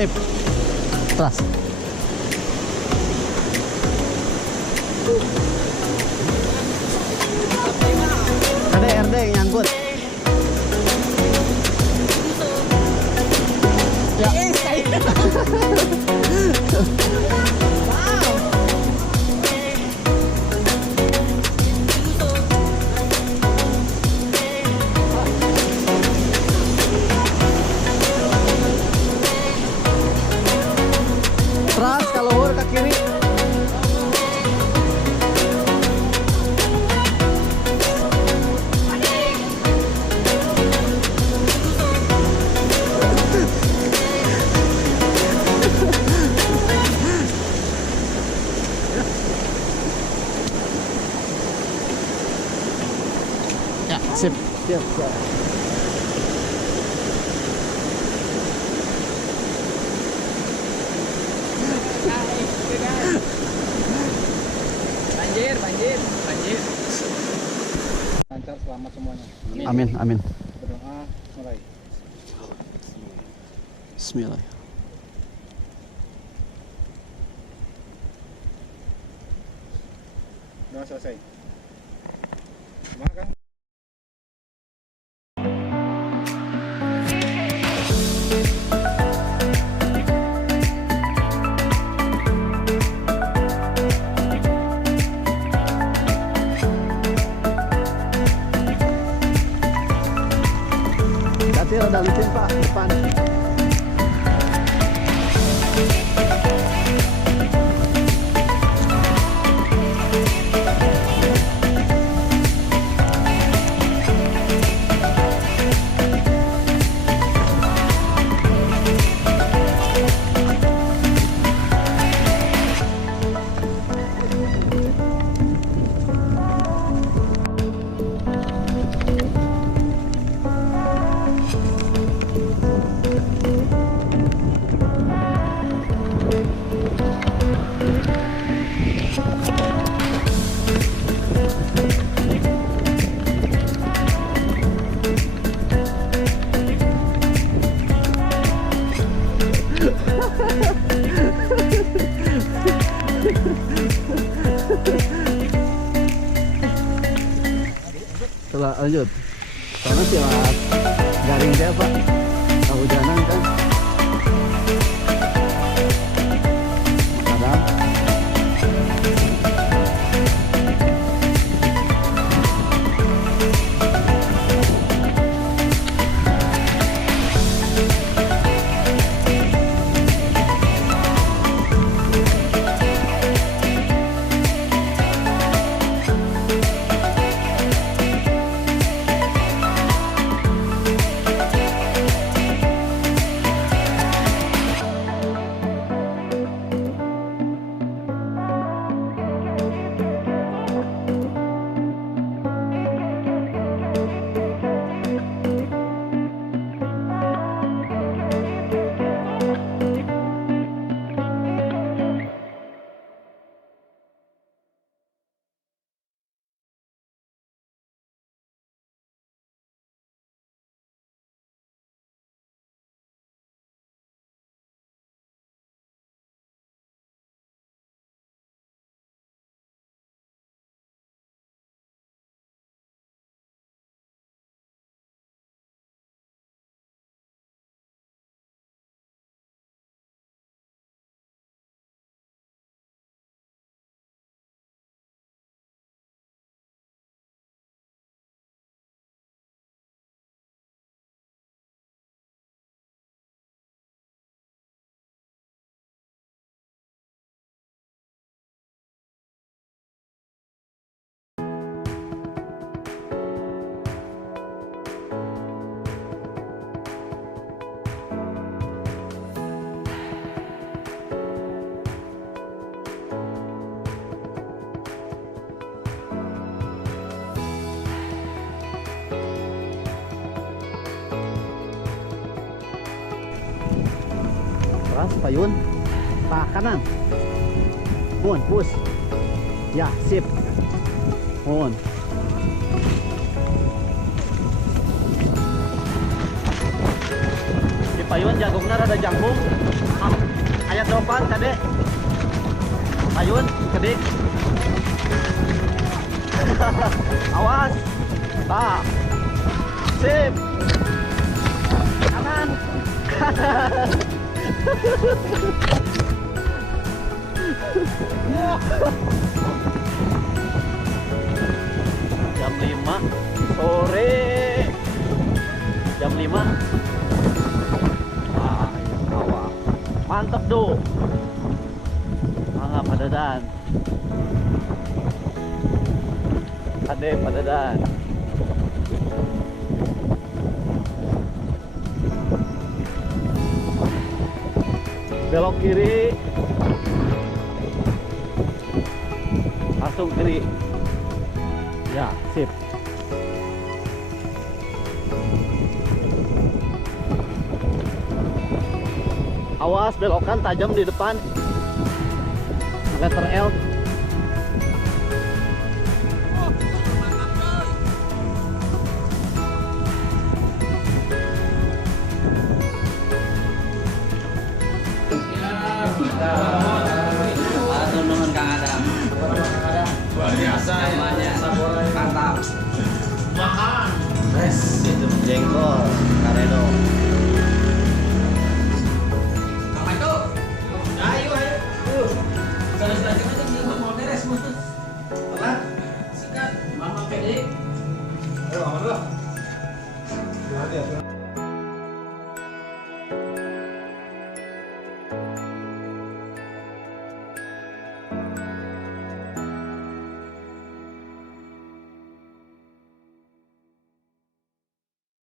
sip. Teras. Ada RD yang nyangkut. Ya. Teras ke luhur ke kiri. Ya, sip. Siap, siap. Banjir. Lancar, selamat semuanya. Amin, amin. Berdoa, mulai. Bismillah. Udah selesai. Gimana, Kang? Hati rada licin Pak, depan. Setelah lanjut, karena silat garing dia Pak, kehujanan kan. Kadang keras payun, Pak kanan. Mohon push. Ya, sip. Mohon. Sip. Payun jagungna rada jangkung. Aya dropan kade. Payun kedik. Awas. Tak. Sip. Kanan. Jam 5 sore. Jam 5. Wah, awak. Mantap do. Mangga padadan. Ade padadan. Belok kiri. Langsung kiri. Ya, sip. Awas belokan tajam di depan. Letter L. Teman Kang Adam. Luar biasa Namanya mantap. makan. Res. Itu jengkol, karedo. Apa itu? Ayo. Kalau sudah aja dia mau beres mah. Telat. Sikat. Mama pede. Ayo, aman lah. Hati-hati.